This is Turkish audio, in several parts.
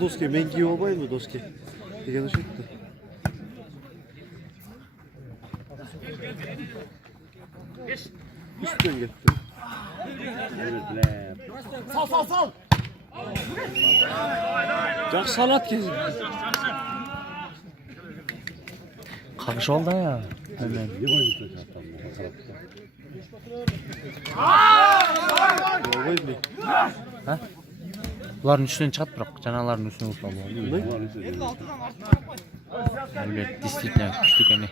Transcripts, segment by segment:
Doske, men giyiyor olmayı mı Doske? Bir yanlış etti. Üstten gitti. Sal. Çok salat kesin. Kakış oldu ya. Hemen. Ha? Buların üstüne çat bırak. Canaların üstüne uçmalı. Elbet dislikle küçük hani.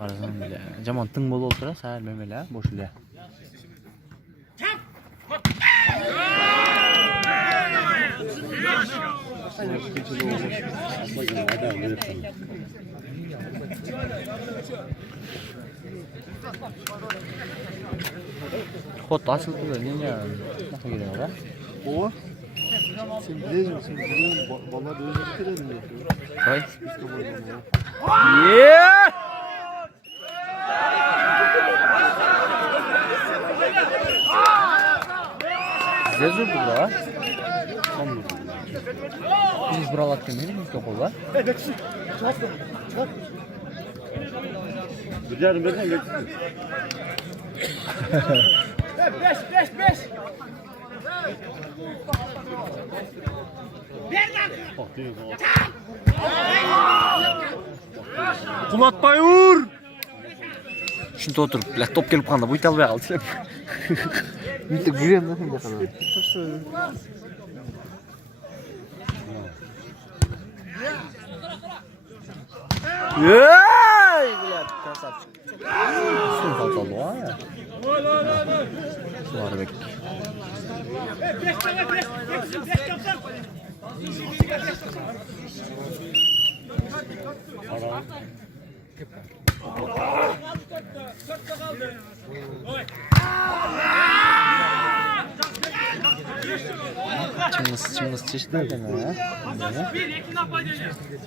Arasından bile. Caman tın bol olsa sahil memele boş ile. Kod açıldı da niye nasıl giriyor lan? O? Sen biliyorsun, bana da özür dilerim yapıyor. Hay. Size zurdu da. Biz buralar kemerim yok ola. Biliyorum ben geçtim. 5. Kulatmay vur. Şimdi oturup la top gelip kaldı. Bu ital ve aldı. Bir de güven nasıl bakalım. Yey! Bilet kasap. Sun faltalı var ya. Var bek. Çıngız çeşitler deme ya.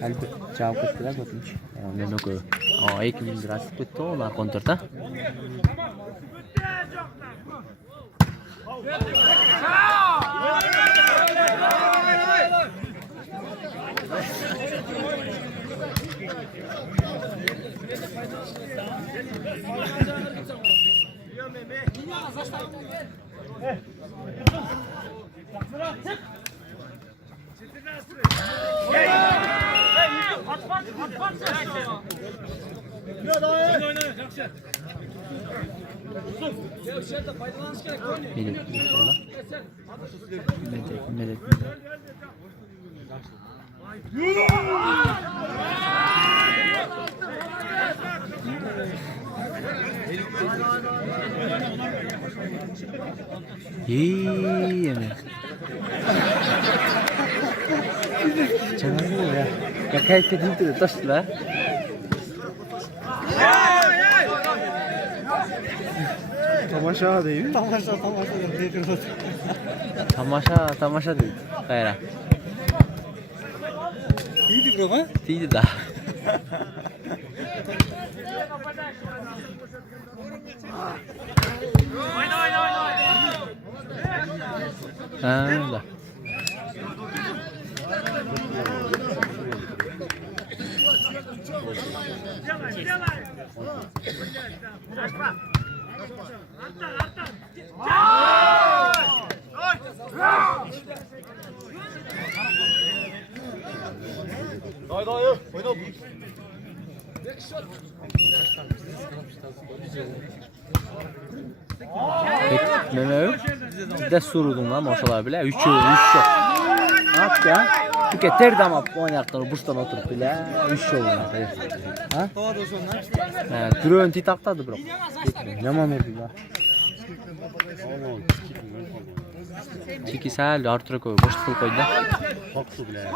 Halbuki cevap ettiler bakmış. Ne mi koy? Aa, ekibin biraz bitti onlar kontrta. Melek. İyi mi? Canım ya. Ya kayıt edildi de taşla. Tamaşa değil mi? Tamaşa değil. Hayır. İyiydi bro ha? İyiydi daha. Ha da. Dayı, oyna. Meme bir de sorudun lan maşallah bile. 3 yok. Ne yaptı ya? Bu getir de ama oynarken burstan oturup bile 3 oldu. Ha? Ha, drone titaktadı bro. Ne manırdı ya? Çiki sel artıra koy. Boş kıl koydu. Haklı bile.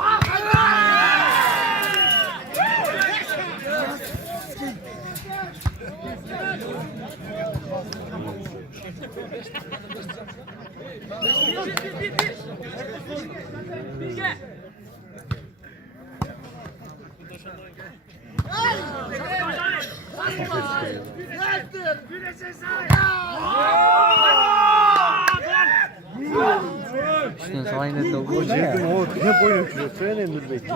İşte sayın da bu Çektim o hep oynuyor. Söyleyeyim dur bekle.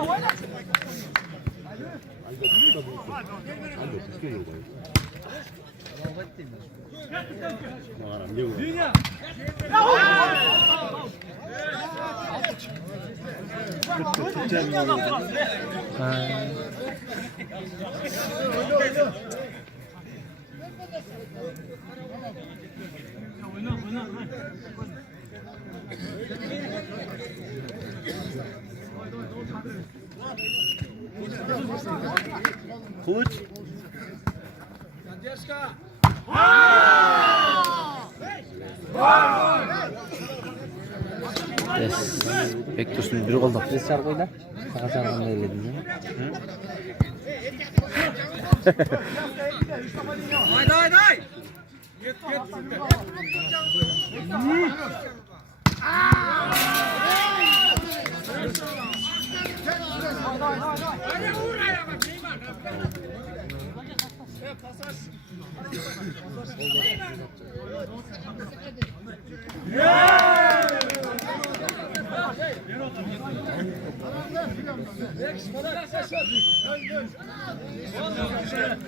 Kılıç. Yes. Pek dursun bir oldu. Biz çarpıyla. Sana çarpını eyledin değil mi? Haydi haydi haydi.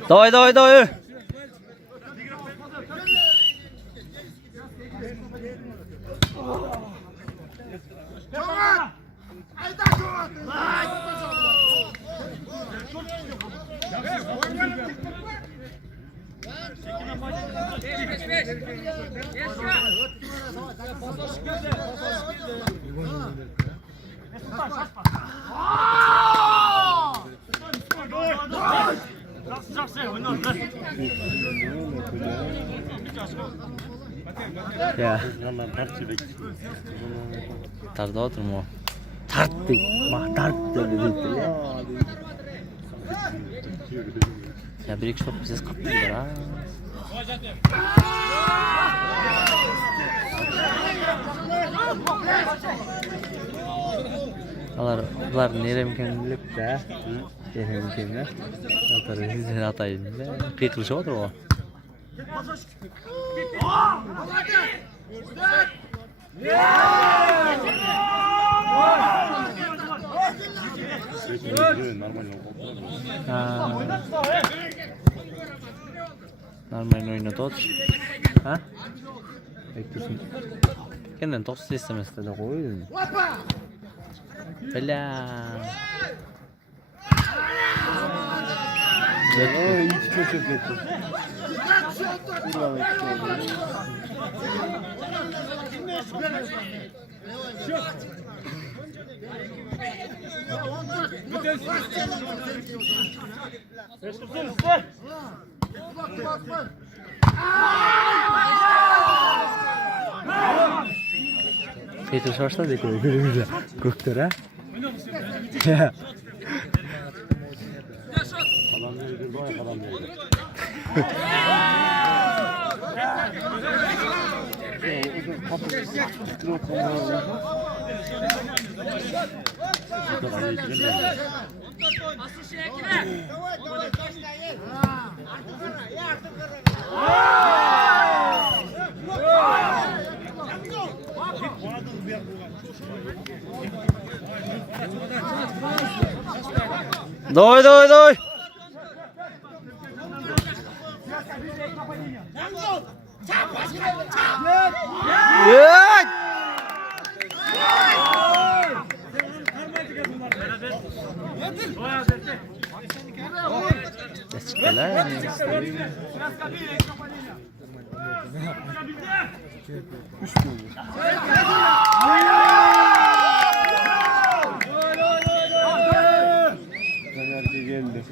Давай, давай, давай. Ya. Tarda oturma. Tarttık. Bak tarttı dedi. Ya bir iki top bize kaptırdılar ha. Bunlar nereye mükemmellik de. Nereye mükemmel. Atarı sizin atayın da. Kıyıklışı otur o. Normal oynadı otur. Ha? Bekliyorsun. Kendin tost istemesi de koyuyorsun. Bela. Evet, iyi ki çok ettim. Peter Schwarz'da da koyuyor güzel. Gökler ha. Ya. Falan verilir bana falan verilir. Давай, давай, давай. Yes! Fener'e geldi.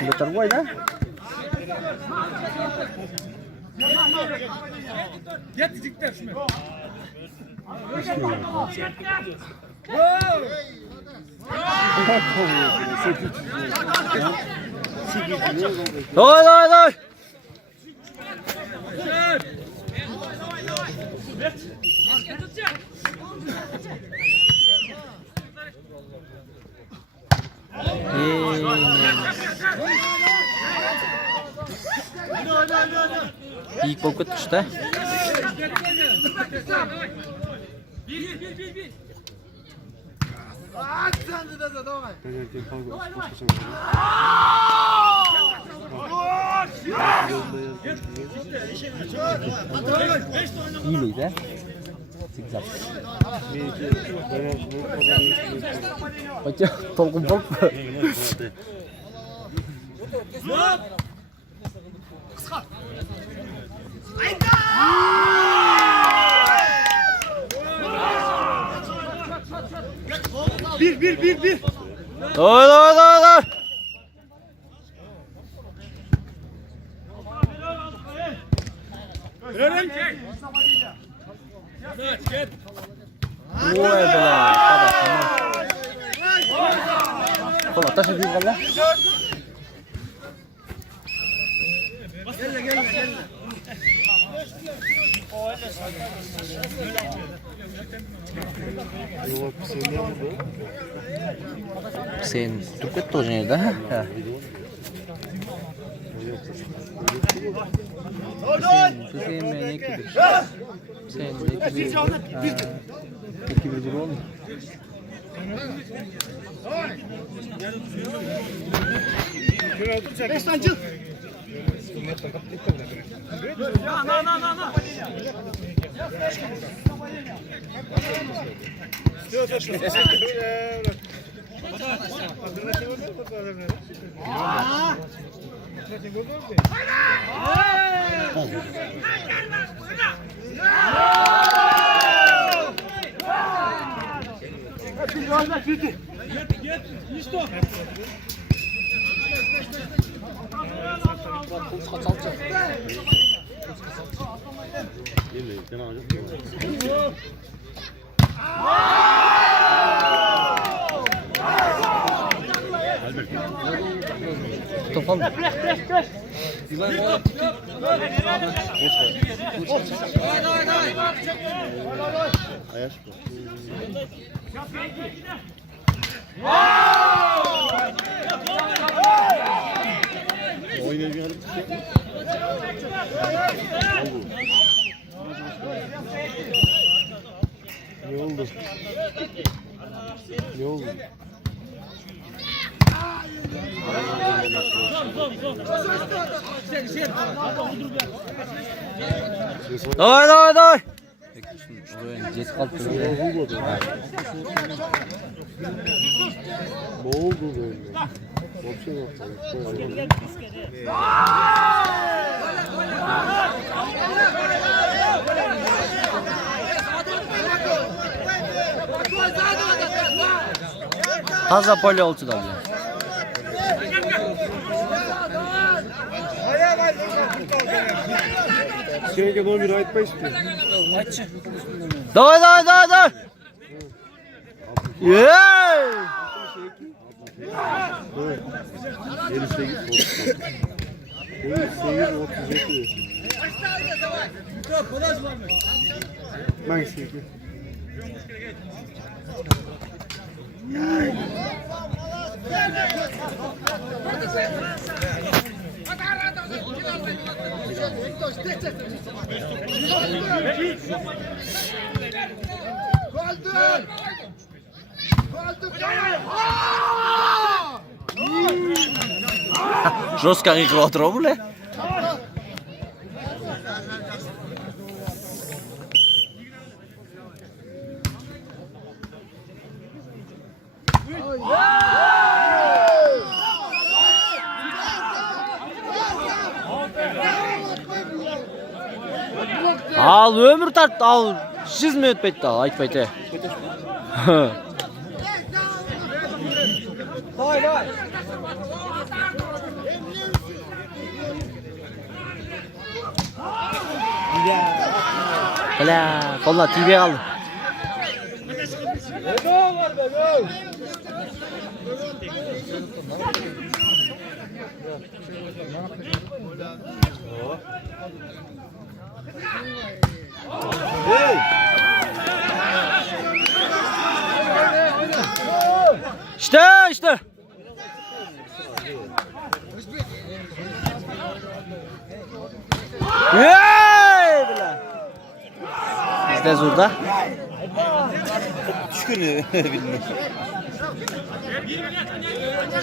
Betul boy dah. Get dikler şunu. Doy doy doy. İlk bok işte. İyi miydi? Zigzag. Hocam tolgun bok. Bir. Doy doy doy doy. Oy bela. Tamam taş edeyim valla. Sen Türk'te de yerde ha? Sen ne kidir? Sen ne kidir? İki bir oldu. Beştancıl. Na. Topal. Ayaş bu. Oynayacağım. Ne oldu? Ne oldu? Doy doy doy. Jet kalktı. Ne oldu böyle? Boksör yaptı. Taza poli oldu da bile. Şöyle doğru bir ayıtma istiyor. Doy doy doy doy. Yeah! 58 37. Ben sevgi. Жестко играл дробли. Al ömür tart al. Siz mi ötpeydi al aytpaydı. Bela, koluna tibe kaldı. İşte. Yey bela. Bizde zurda. Düşkünü bilmiyorum.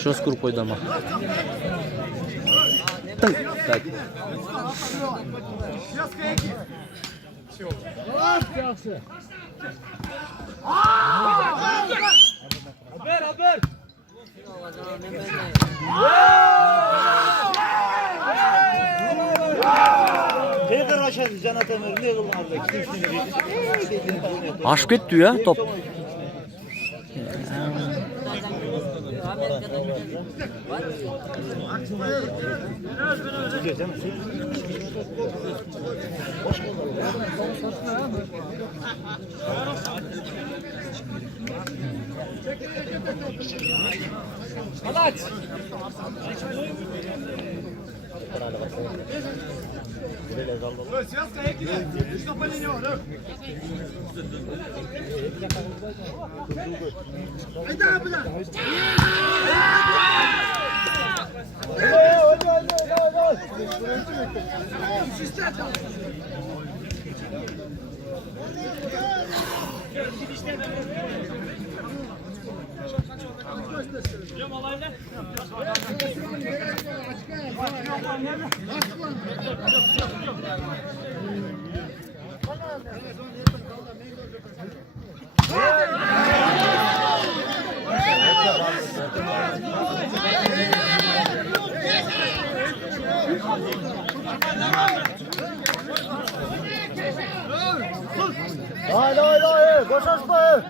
Şos kurup koydu ama. Tınk. Haber. Tekrar aşağı Can Atamer ne kılmalı? Aşk etti ya top. Hayır, boş açma.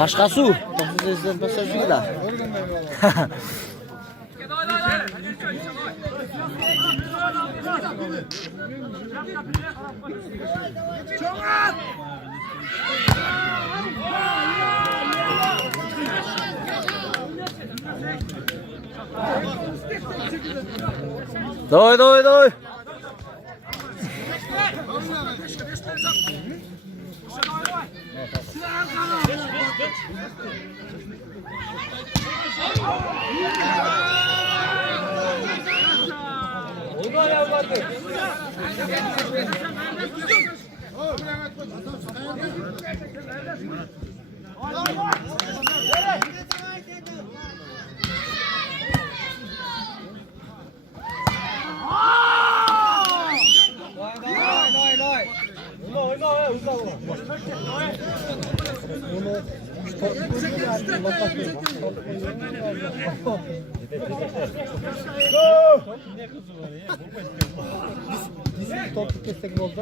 Başka su. Sizden başka su da. Doy. Top kestek oldu.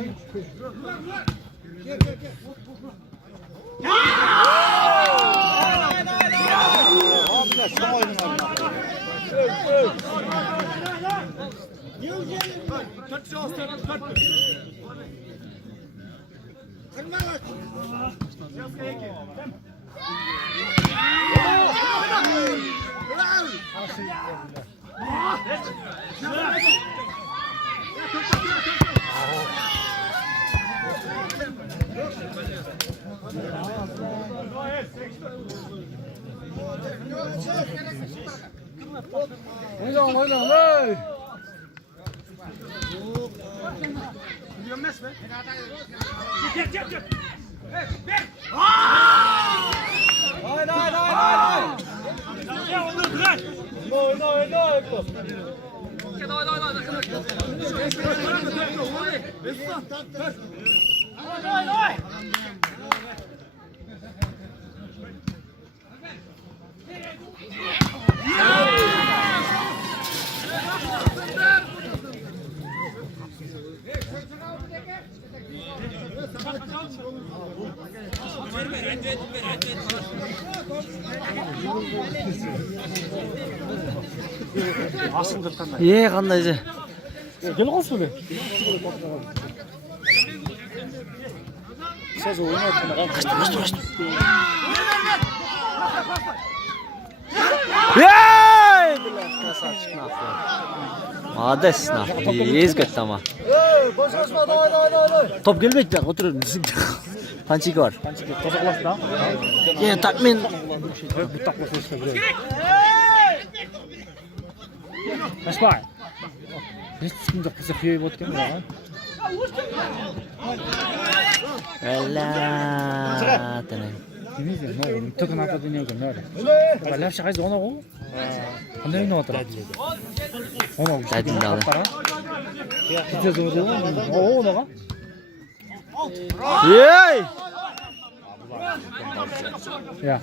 Abi şu oyunun Oyna. Yönmez mi? Gel. Hayır. Ya onu bırak. Qanday же? Gel kalsın be. Söz oynayıp Yey! Красавчик нахуй. Молодец нахуй. Есть говорит ama. Boş açma давай. Top gelmeyip bak oturur musun? Pançiki var. Kazaklaştı ha. Yani takmin. Bu takması işte buraya. Kaçma. Hiç sıkıntı yok. Kısa kıyayı bot gelmiyor lan. Valla. Kimisi ne oğlum? Tıkın atla dönüyor ki ne öyle? Ben laf şakayız ona o. Kanday ne otur? Ona o. Dadin de alın. Gideceğiz orada. O ona. Yey! Ya.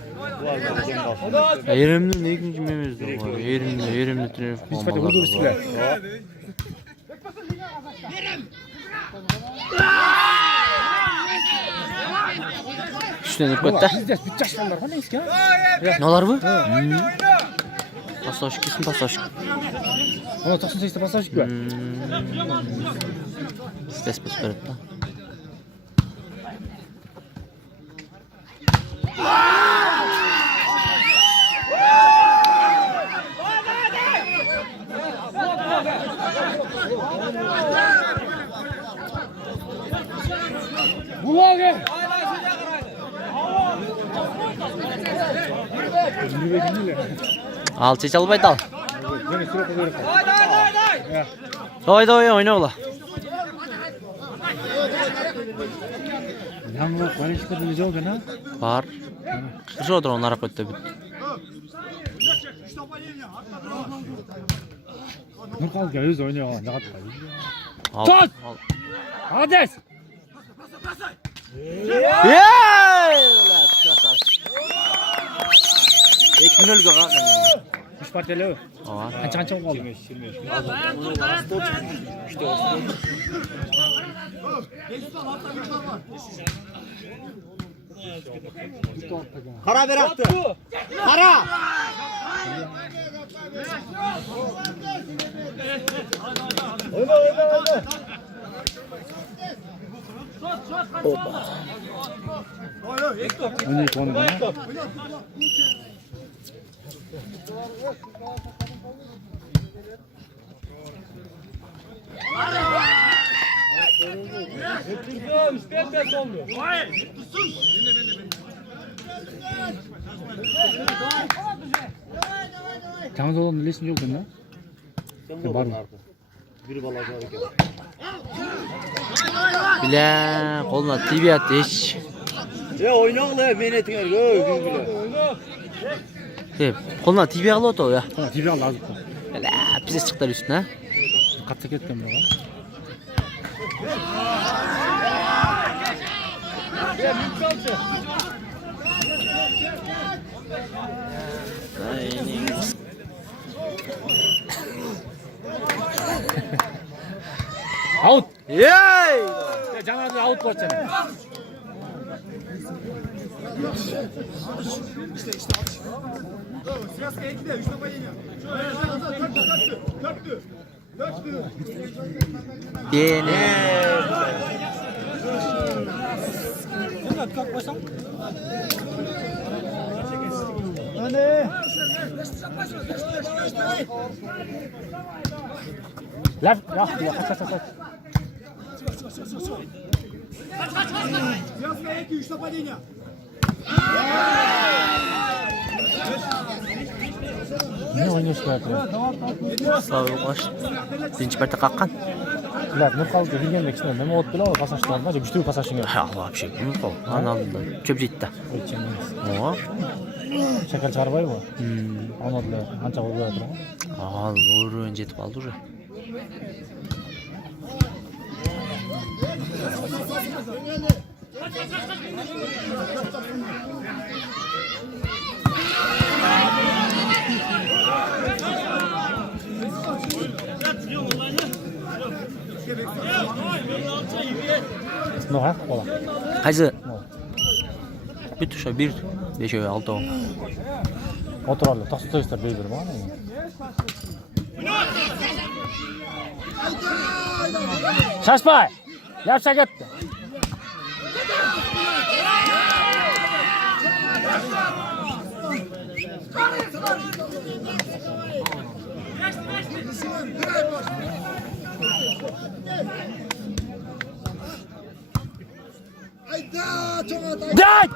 Yerimli ne ikinci memizdi bu. Yerimli trafik. Biz fayda vurdu üstüne. Üstüne koydu. Bizde bütçe var. Hani eski ha? Ne olar bu? Pasaj kesin pasaj. Ona 98'te pasaj gibi. Stes pas berib da. Bu abi. Al çeç albay dal. Yine sürekli böyle kal. Давай oyna ola. Yanlış var işte bir yok ne? Var. Kışı otur onlara koydu bit. Ne kaldı ya yüz oynuyor ne kadar. Al. Tut! Al. Hades. Yey! Ulan krasavчик. 2-0 ga qolgan. 3 partiyali. Ava. Qancha qoldi? Qara beraqdi. Qara. Oynuyor konu. Tamam oğlum lesin yok bunda. Var mı? Bile koluna tibiyat hiç. Ya oyna ola men aytgan gol. Dep, koluna tibiya qilib o'tdi ya. Tamam TV al lazım. Bile bize chiqdilar üstüne. Katta ketdim buna. Out. Yey! Canavar out koçana. Yeni. Lan ya kaç. Ne oynuyorsun ya? Sağ ol baş. Birinchi marta qaqqan. Lan ne kaldı bilgen ikisinden nima ot bilan pasajlardan güçlü pasajın. Ha, вообще kim qol. Anamda köp jetdi. O. Şeker çağırmay mı? Anladılar. Anca oluyor da. Al, o'rin jetib qoldi уже. Ne var? Ola. Qaysi? Bitti şu 1 5 6 10. Oturarlar. Tostoyslar beydir mi? Şaşpay. Yapşa gitti. Daj!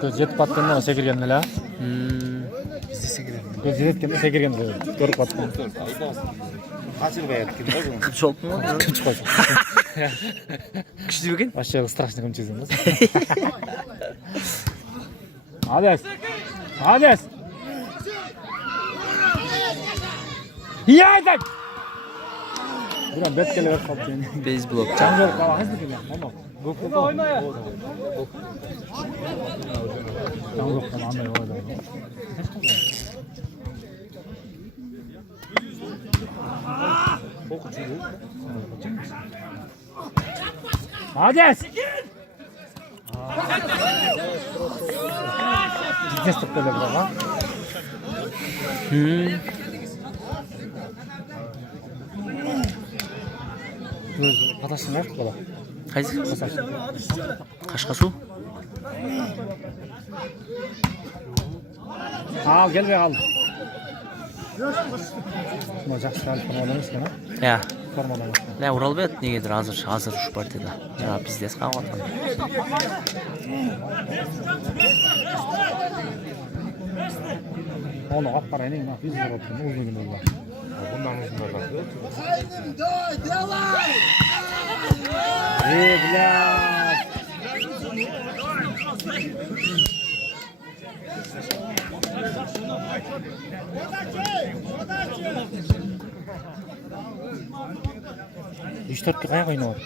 Göz yetip attığında sekirgenler ha. Göz yetip sekirgenler. Görüp attığında. Kaçırmaya etkin o zaman. Çok mu? Küçük olsun. Küçük bakın. Aşağıya страшный кым çizdiniz. Hades. Hades. Yadak. Buran betkele ver kaptın. Base block. Çamjol kala hızlı gibi. Tamam. Gokul oyna ya. Çamjol kala anlayı oyna. Hades. Gitmez böyle baba. Patasın var baba. Qaysi? Patasın. Qashqa suv? Al gel ve al. Şuna жақсы қалып formadan kana. Ya. Formadan. Ne Uralbek negedir hazır şu partida. Ya bizdes qalib atgan. Onu alып qarayın, ne biz oldu, uzun oldu. Bundan uzun oldu. Блядь. Üç-dört qayoq o'ynayapti?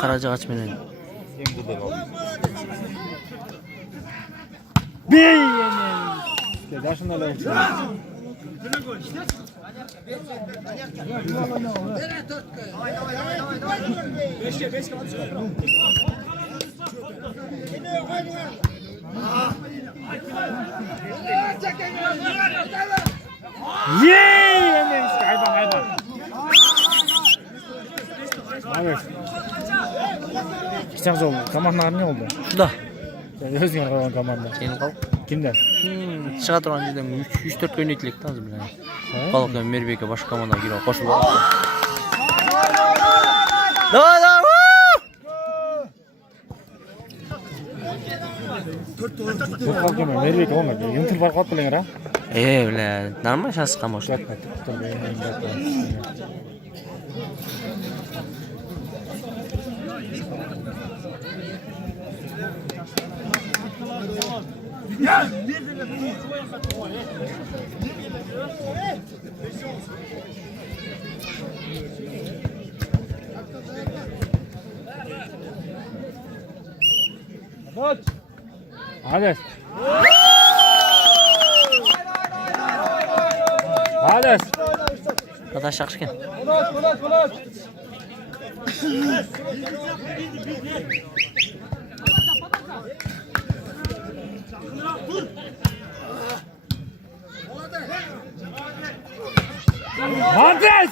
Qarajag'ach menen. Beynin. Yaşında lan. Yeee! Hayvan. Abi. Geçen oldu. Kamanlar ne oldu? Şuda. Özgün kalan kamanda. Senin qal. Kimden? Çığa turgan жерден 3-4 kun ötülekti azı bilen. Balıktan Merbek'e başka komanda girip koşup aldı. Da. Yok kalkıyor mu? Merbek olmadı. Yıntır fark attı lan ha. Bile normal şans kalmış. Hades. Hades. Kadar şakşken. Hades.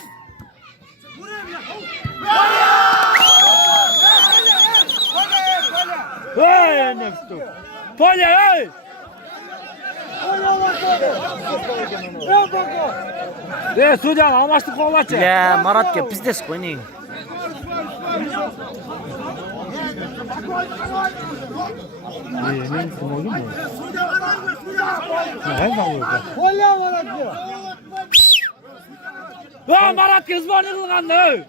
Hey, next to. Polya, hey. Sudan almıştık oğlaçı. Ya Marat'ga bizdes koyning. Men kim oldum mu? Ne var? Polya Marat diyor. Ha Marat kız var ne kılgandı?